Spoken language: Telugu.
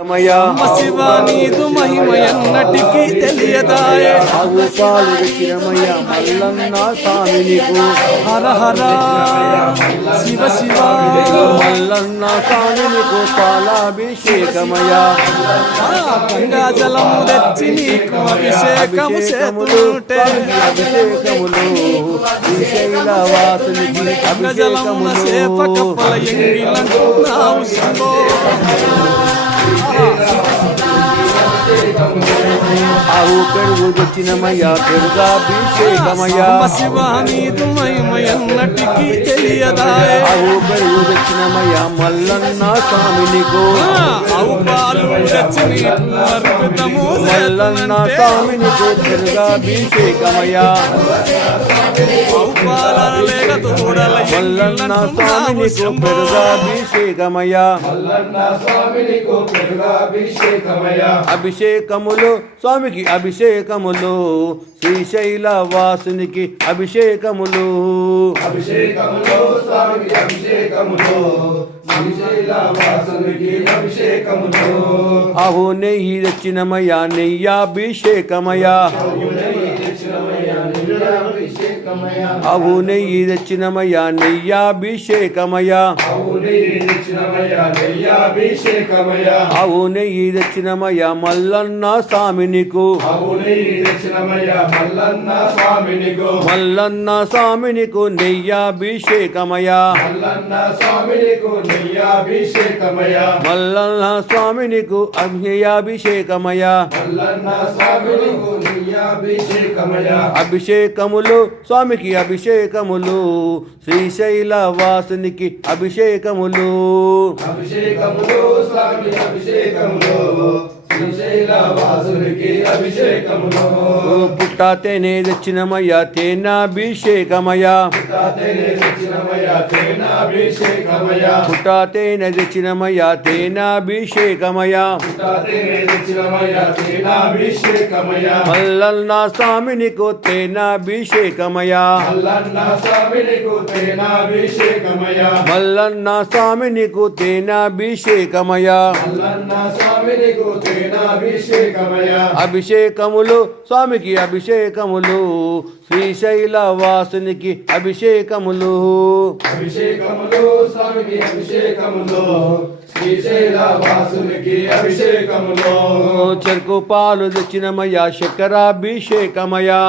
శివ నీదు మహిమయన్నటికి తెలియదాయే ఆవు పాలు వెచ్చినమయ్య మల్లన్న స్వామి నీకు హర హర శివ శివ మల్లన్న స్వామి నీకు పాలాభిషేకమయ్య గంగా జలము తెచ్చి నీకు అభిషేకము చేతుంటే అభిషేకములు శ్రీశైలవాసునికి గంగా జలమున సేప కప్పల ఎంగిలంటున్నావు శంభో ఆవు పెరుగు తెచ్చినమయ్యా పెరుగాభిషేకమయ్యా శివ నీదు మహిమయన్నటికి తెలియదాయే ఆవు పెరుగు తెచ్చినమయ్యా మల్లన్న స్వామి నీకు ఆవు పాలు తెచ్చి నీకు అర్పితము మల్లన్న స్వామి నీకు పెరుగాభిషేకమయ్యా ఆవు పాల లేక తోడల మల్లన్న స్వామి నీకు పెరుగాభిషేకమయ్యా అభిషేకములు స్వామికి అభిషేకములు శ్రీశైల వాసునికి అభిషేకములు ఆహో నెయ్యి తెచ్చినమయ్యా నెయ్యాభిషేకమయ్యా ఆవు నెయ్యి తెచ్చినమయ్యా నెయ్యాభిషేకమయ్యా ఆవు నెయ్యి తెచ్చినమయ్యా మల్లన్న స్వామి నీకు మల్లన్న స్వామి నీకు నెయ్యాభిషేకమయ్యా మల్లన్న స్వామి నీకు అభిషేకమయ్యా అభిషేకములు స్వామికి అభిషేకములు శ్రీశైల వాసునికి అభిషేకములు పుట్ట తేనె తెచ్చినమయ్యా తేనాభిషేకమయ్యా పుట్ట తేనె తెచ్చినమయ్యా తేనాభిషేకమయ్యా మల్లన్న స్వామి నీకు తేనాభిషేకమయ్యా మల్లన్న స్వామి నీకు తేనాభిషేకమయ్యా అభిషేకములు స్వామికి అభిషేకములు శ్రీశైల వాసునికి అభిషేకములు చెరుకు పాలు తెచ్చినమయ్యా చక్కెరాభిషేకమయ్యా